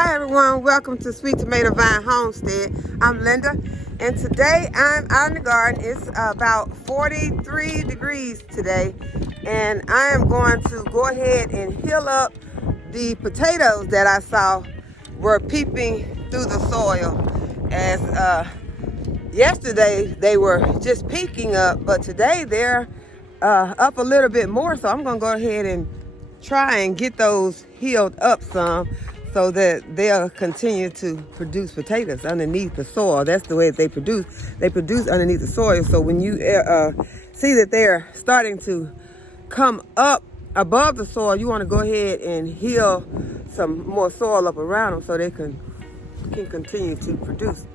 Hi everyone, welcome to Sweet Tomato Vine Homestead. I'm Linda, and today I'm out in the garden. It's about 43 degrees today, and I am going to go ahead and heal up the potatoes that I saw were peeping through the soil. As yesterday they were just peeking up, but today they're up a little bit more, so I'm gonna go ahead and try and get those healed up some so that they'll continue to produce potatoes underneath the soil. That's the way that they produce. They produce underneath the soil. So when you see that they're starting to come up above the soil, you want to go ahead and heal some more soil up around them so they can continue to produce.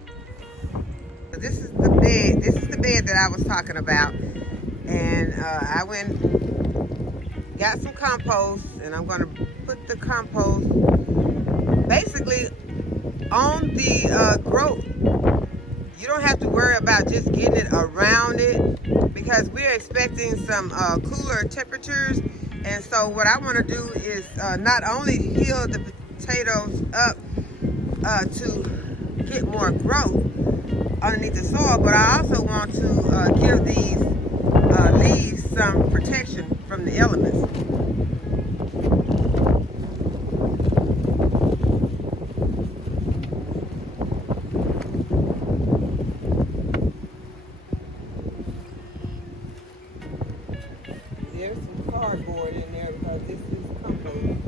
This is the bed. This is the bed that I was talking about, and I got some compost, and I'm going to put the compost basically on the growth. You don't have to worry about just getting it around it because we're expecting some cooler temperatures. And so what I want to do is not only heal the potatoes up to get more growth underneath the soil, but I also want to give these leaves some protection from the elements. There's some cardboard in there because this is compost.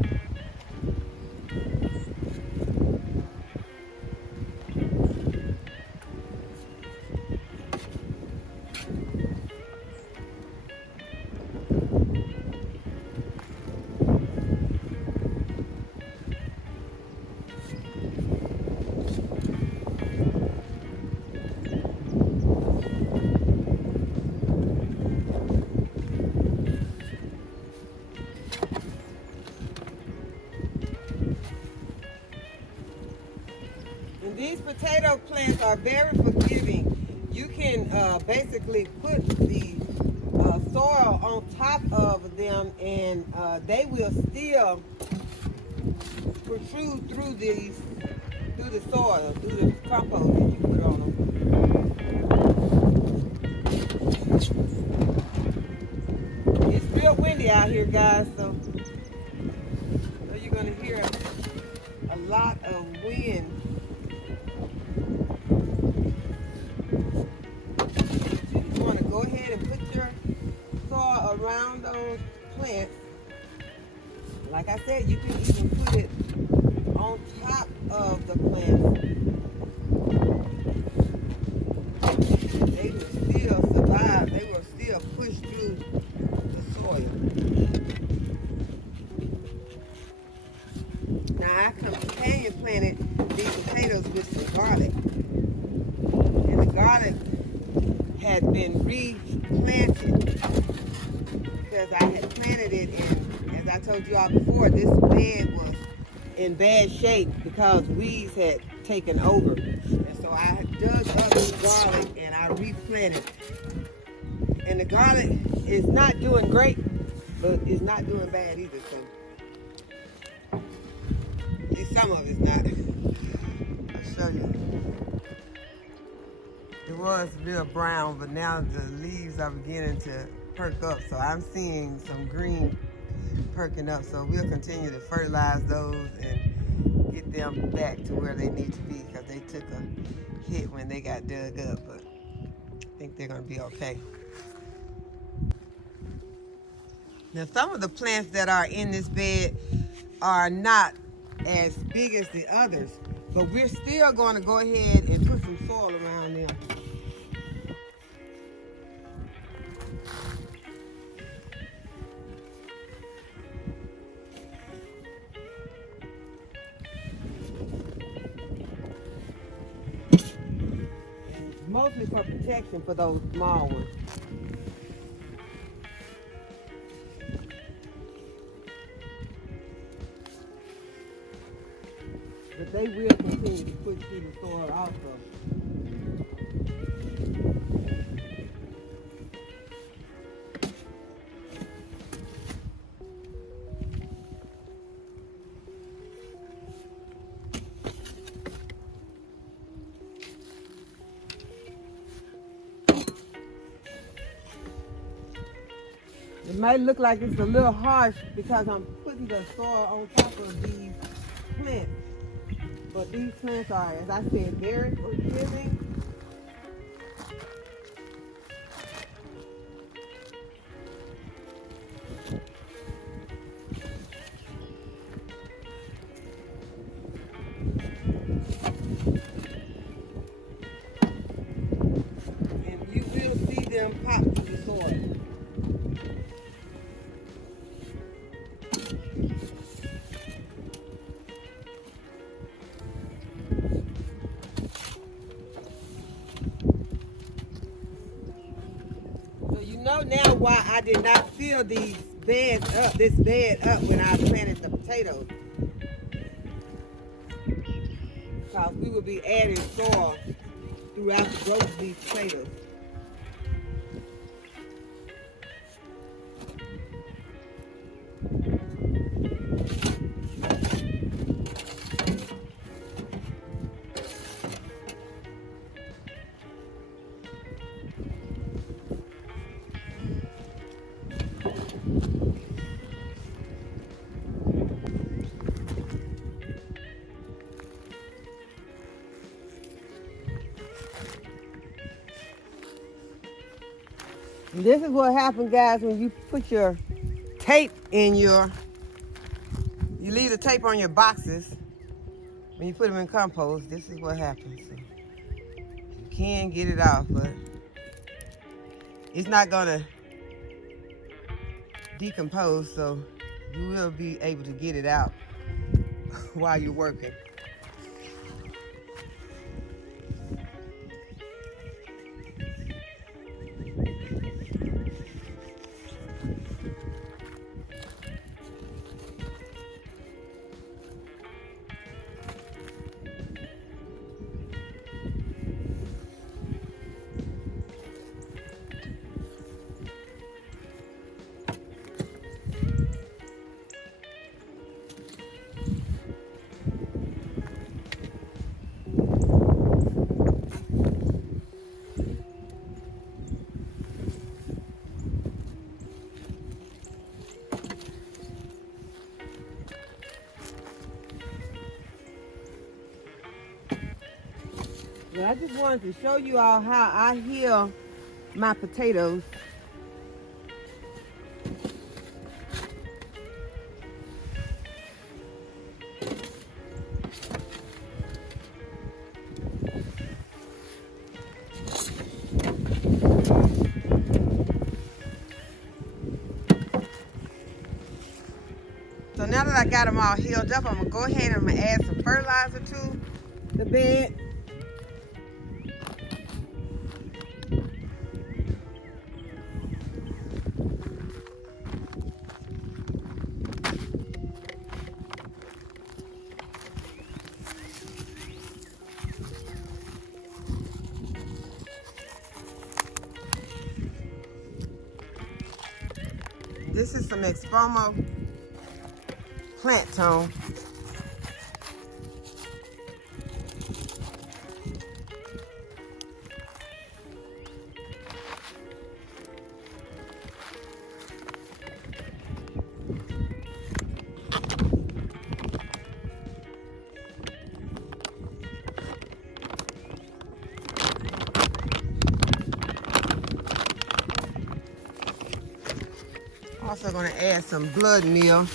And these potato plants are very forgiving. You can basically put the soil on top of them, and they will still protrude through the soil, through the compost that you put on them. It's real windy out here, guys, so you're going to hear a lot of wind. You want to go ahead and put your soil around those plants. Like I said, you can even put it on top of the plants. They will still survive. They will still push through the soil. Now I companion planted these potatoes with some garlic. And the garlic had been replanted because I had planted it in, as I told you all before, this bed was in bad shape because weeds had taken over. And so I dug up the garlic and I replanted. And the garlic is not doing great, but it's not doing bad either. So at least some of it's not. I'll show you. It was real brown, but now the leaves are beginning to perk up. So I'm seeing some green perking up. So we'll continue to fertilize those and get them back to where they need to be because they took a hit when they got dug up. But I think they're going to be okay. Now some of the plants that are in this bed are not as big as the others, but we're still going to go ahead and put some soil around them. Mostly for protection for those small ones. But they will continue to push through the soil also. It might look like it's a little harsh because I'm putting the soil on top of these plants. But these plants are, as I said, very forgiving. And you will see them pop through the soil. So you know now why I did not fill this bed up when I planted the potatoes. Because we will be adding soil throughout the growth of these potatoes. This is what happens, guys, when you put your tape in you leave the tape on your boxes when you put them in compost. This is what happens. So you can get it off, but it's not gonna decompose, so you will be able to get it out while you're working. Well, I just wanted to show you all how I heal my potatoes. So now that I got them all healed up, I'm gonna go ahead and I'm gonna add some fertilizer to the bed. This is some Expomo plant tone. Also going to add some blood meal.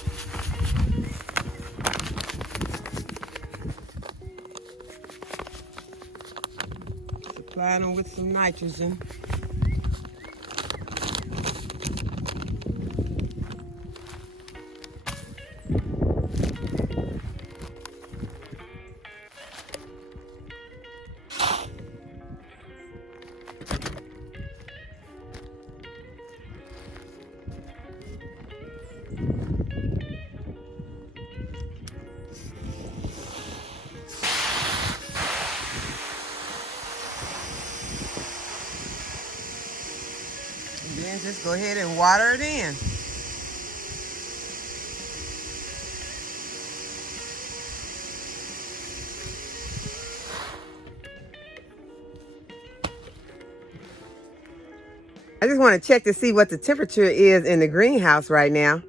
Supplying them with some nitrogen. And then just go ahead and water it in. I just want to check to see what the temperature is in the greenhouse right now.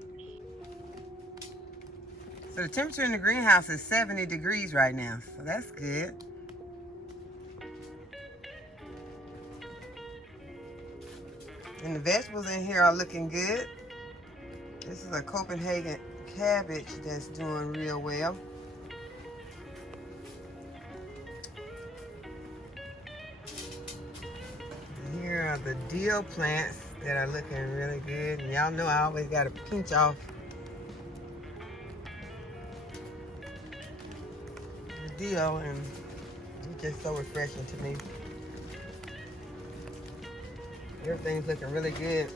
So the temperature in the greenhouse is 70 degrees right now, so that's good. And the vegetables in here are looking good. This is a Copenhagen cabbage that's doing real well. And here are the dill plants that are looking really good. And y'all know I always got to pinch off the dill, and it's just so refreshing to me. Everything's looking really good.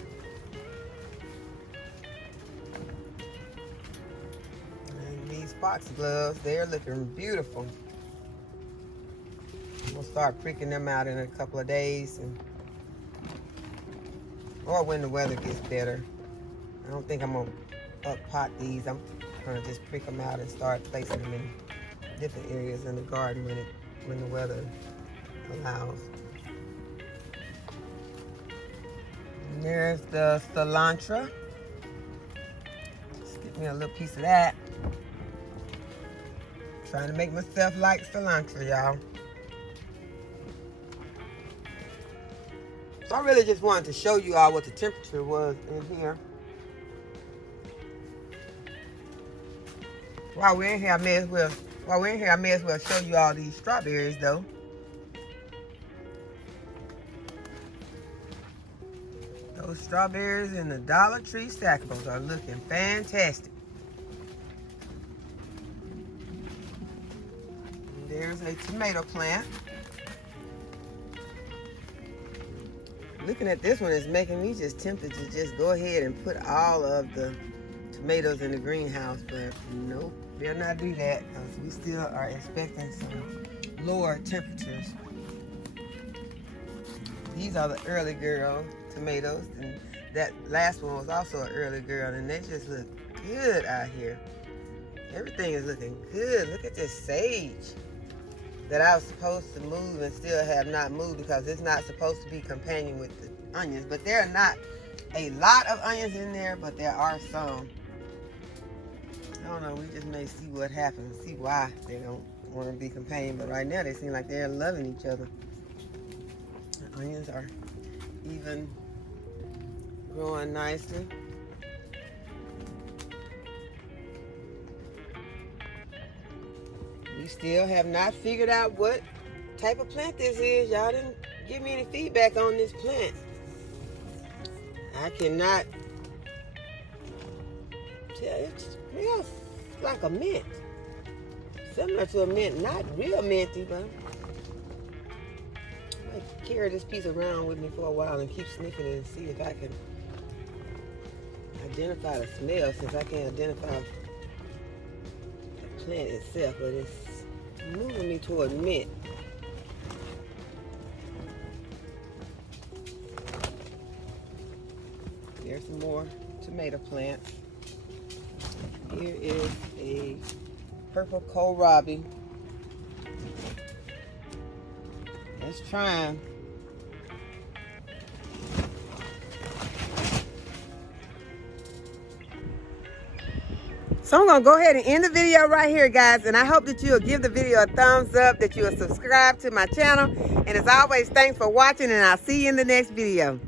And these foxgloves, they're looking beautiful. We'll start pricking them out in a couple of days, or when the weather gets better. I don't think I'm gonna up pot these. I'm gonna just prick them out and start placing them in different areas in the garden when the weather allows. And there's the cilantro. Just get me a little piece of that. Trying to make myself like cilantro, y'all. So I really just wanted to show you all what the temperature was in here. While we're in here, I may as well show you all these strawberries though. Those strawberries in the Dollar Tree stackables are looking fantastic. And there's a tomato plant. Looking at this one is making me just tempted to just go ahead and put all of the tomatoes in the greenhouse, but nope, they'll not do that because we still are expecting some lower temperatures. These are the early girl tomatoes, and that last one was also an early girl, and they just look good out here. Everything is looking good. Look at this sage that I was supposed to move and still have not moved because it's not supposed to be companion with the onions. But there are not a lot of onions in there, but there are some. I don't know, we just may see what happens, see why they don't want to be companion. But right now they seem like they're loving each other. The onions are even growing nicely. We still have not figured out what type of plant this is. Y'all didn't give me any feedback on this plant. I cannot tell. It smells like a mint. Similar to a mint. Not real minty, but I might carry this piece around with me for a while and keep sniffing it and see if I can identify the smell, since I can't identify the plant itself, but it's moving me toward mint. There's some more tomato plants. Here is a purple kohlrabi. Let's try 'em. So I'm going to go ahead and end the video right here, guys. And I hope that you'll give the video a thumbs up, that you'll subscribe to my channel. And as always, thanks for watching, and I'll see you in the next video.